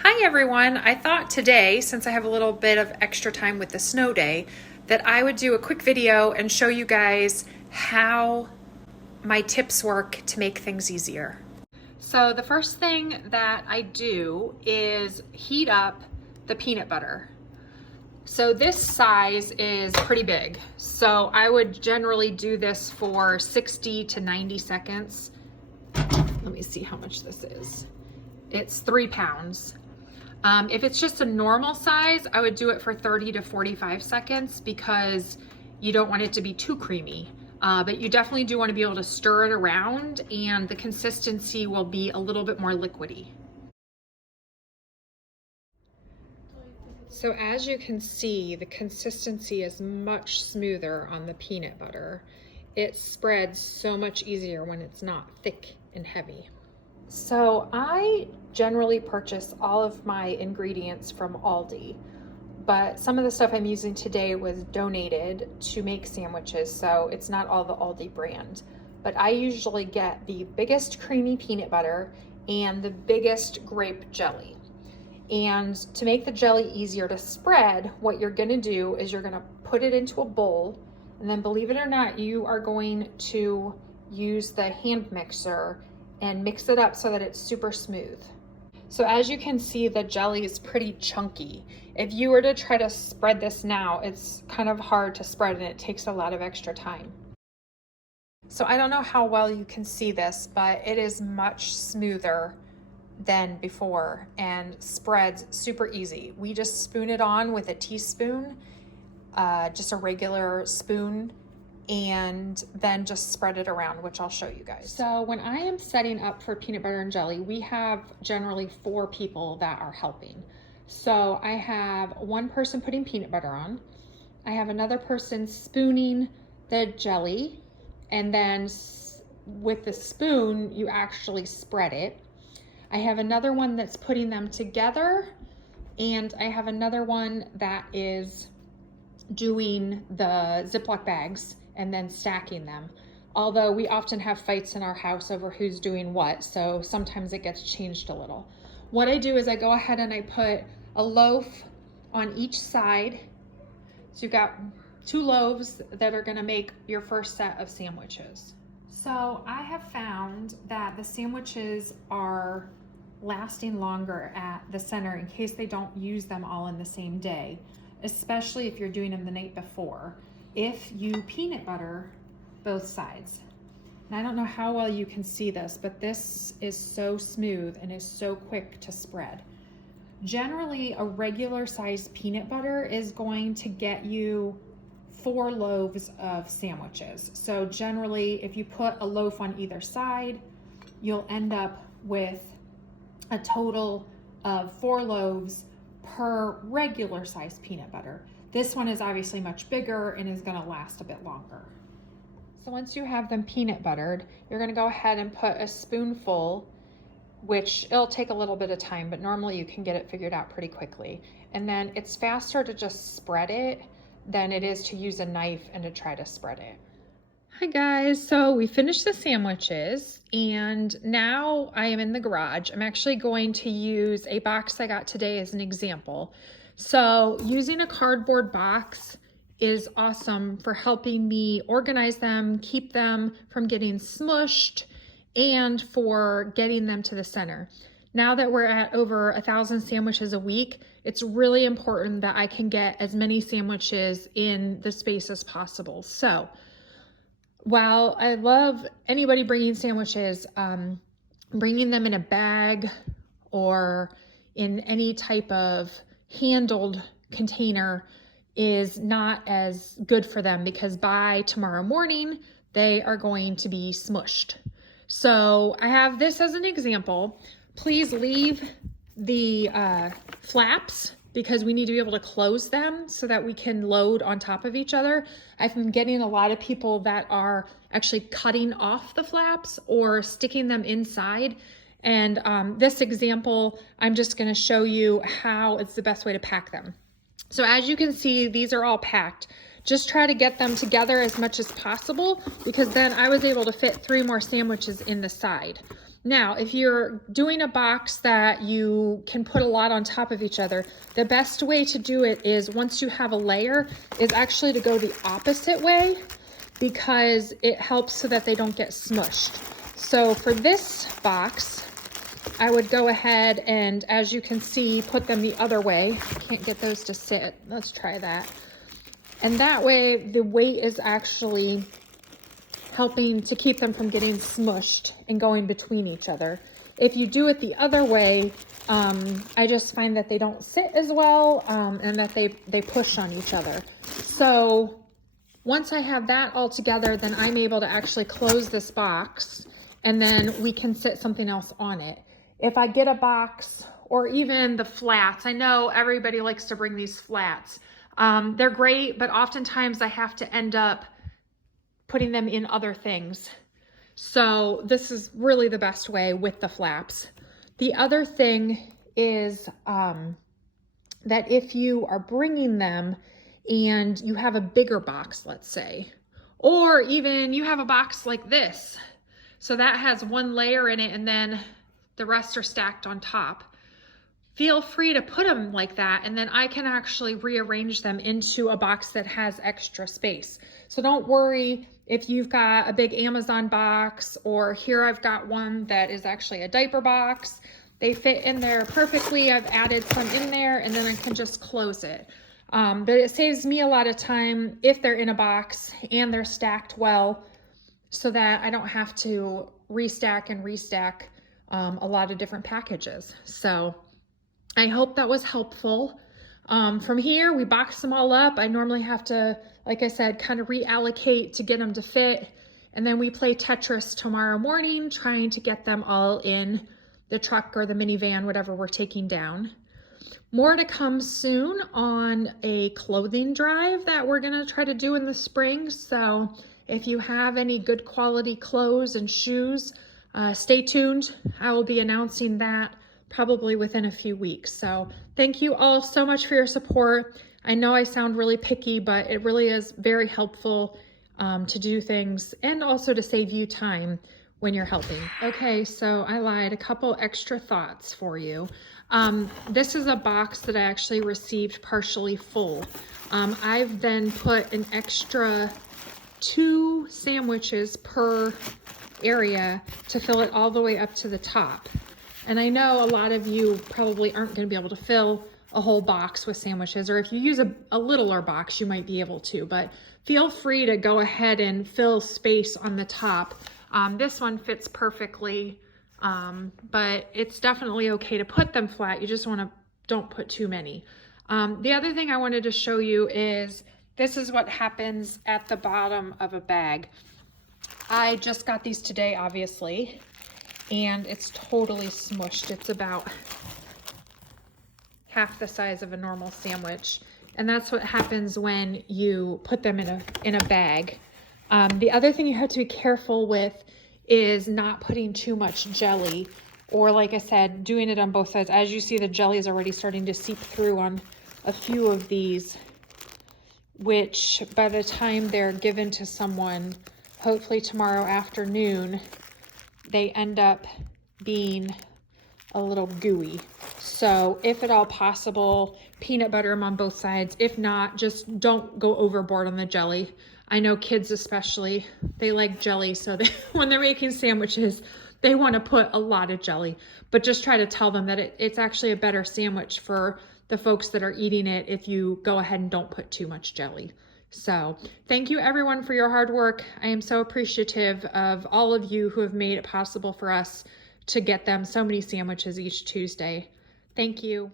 Hi everyone, I thought today, since I have a little bit of extra time with the snow day, that I would do a quick video and show you guys how my tips work to make things easier. So the first thing that I do is heat up the peanut butter. So this size is pretty big. So I would generally do this for 60 to 90 seconds. Let me see how much this is. It's 3 pounds. If it's just a normal size, I would do it for 30 to 45 seconds because you don't want it to be too creamy. But you definitely do want to be able to stir it around and the consistency will be a little bit more liquidy. So as you can see, the consistency is much smoother on the peanut butter. It spreads so much easier when it's not thick and heavy. So I generally purchase all of my ingredients from Aldi, but some of the stuff I'm using today was donated to make sandwiches, so it's not all the Aldi brand. But I usually get the biggest creamy peanut butter and the biggest grape jelly. And to make the jelly easier to spread, what you're gonna do is you're gonna put it into a bowl, and then believe it or not, you are going to use the hand mixer and mix it up so that it's super smooth. So as you can see, the jelly is pretty chunky. If you were to try to spread this now, it's kind of hard to spread and it takes a lot of extra time. So I don't know how well you can see this, but it is much smoother than before and spreads super easy. We just spoon it on with a teaspoon, just a regular spoon, and then just spread it around, which I'll show you guys. So when I am setting up for peanut butter and jelly, we have generally 4 people that are helping. So I have one person putting peanut butter on, I have another person spooning the jelly, and then with the spoon, you actually spread it. I have another one that's putting them together, and I have another one that is doing the Ziploc bags and then stacking them. Although we often have fights in our house over who's doing what, so sometimes it gets changed a little. What I do is I go ahead and I put a loaf on each side. So you've got 2 loaves that are gonna make your first set of sandwiches. So I have found that the sandwiches are lasting longer at the center in case they don't use them all in the same day, especially if you're doing them the night before, if you peanut butter both sides. And I don't know how well you can see this, but this is so smooth and is so quick to spread. Generally, a regular size peanut butter is going to get you 4 loaves of sandwiches. So generally, if you put a loaf on either side, you'll end up with a total of 4 loaves per regular size peanut butter. This one is obviously much bigger and is gonna last a bit longer. So once you have them peanut buttered, you're gonna go ahead and put a spoonful, which it'll take a little bit of time, but normally you can get it figured out pretty quickly. And then it's faster to just spread it than it is to use a knife and to try to spread it. Hi guys, so we finished the sandwiches and now I am in the garage. I'm actually going to use a box I got today as an example. So using a cardboard box is awesome for helping me organize them, keep them from getting smushed, and for getting them to the center. Now that we're at over 1,000 sandwiches a week, it's really important that I can get as many sandwiches in the space as possible. So while I love anybody bringing sandwiches, bringing them in a bag or in any type of handled container is not as good for them because by tomorrow morning, they are going to be smushed. So I have this as an example. Please leave the flaps because we need to be able to close them so that we can load on top of each other. I've been getting a lot of people that are actually cutting off the flaps or sticking them inside. And this example, I'm just gonna show you how it's the best way to pack them. So as you can see, these are all packed. Just try to get them together as much as possible because then I was able to fit 3 more sandwiches in the side. Now, if you're doing a box that you can put a lot on top of each other, the best way to do it is, once you have a layer, is actually to go the opposite way, because it helps so that they don't get smushed. So for this box, I would go ahead and, as you can see, put them the other way. Can't get those to sit. Let's try that. And that way the weight is actually helping to keep them from getting smushed and going between each other. If you do it the other way, I just find that they don't sit as well, and that they push on each other. So once I have that all together, then I'm able to actually close this box, and then we can sit something else on it. If I get a box, or even the flats, I know everybody likes to bring these flats. They're great, but oftentimes I have to end up putting them in other things. So this is really the best way with the flaps. The other thing is that if you are bringing them and you have a bigger box, let's say, or even you have a box like this, so that has one layer in it and then the rest are stacked on top, feel free to put them like that, and then I can actually rearrange them into a box that has extra space. So don't worry if you've got a big Amazon box, or here I've got one that is actually a diaper box. They fit in there perfectly. I've added some in there, and then I can just close it. But it saves me a lot of time if they're in a box and they're stacked well, so that I don't have to restack and restack a lot of different packages. So I hope that was helpful. From here, we box them all up. I normally have to, like I said, kind of reallocate to get them to fit. And then we play Tetris tomorrow morning, trying to get them all in the truck or the minivan, whatever we're taking down. More to come soon on a clothing drive that we're gonna try to do in the spring. So if you have any good quality clothes and shoes, stay tuned. I will be announcing that probably within a few weeks. So thank you all so much for your support. I know I sound really picky, but it really is very helpful to do things, and also to save you time when you're helping. Okay, so I lied, a couple extra thoughts for you. This is a box that I actually received partially full. I've then put an extra 2 sandwiches per area to fill it all the way up to the top. And I know a lot of you probably aren't going to be able to fill a whole box with sandwiches, or if you use a littler box, you might be able to, but feel free to go ahead and fill space on the top. This one fits perfectly, but it's definitely okay to put them flat. You just don't put too many. The other thing I wanted to show you is, this is what happens at the bottom of a bag. I just got these today, obviously, and it's totally smushed. It's about half the size of a normal sandwich, and that's what happens when you put them in a bag. The other thing you have to be careful with is not putting too much jelly, or, like I said, doing it on both sides. As you see, the jelly is already starting to seep through on a few of these, which by the time they're given to someone, hopefully tomorrow afternoon, they end up being a little gooey. So if at all possible, peanut butter them on both sides. If not, just don't go overboard on the jelly. I know kids especially, they like jelly, so when they're making sandwiches, they want to put a lot of jelly. But just try to tell them that it's actually a better sandwich for the folks that are eating it if you go ahead and don't put too much jelly. So thank you everyone for your hard work. I am so appreciative of all of you who have made it possible for us to get them so many sandwiches each Tuesday. Thank you.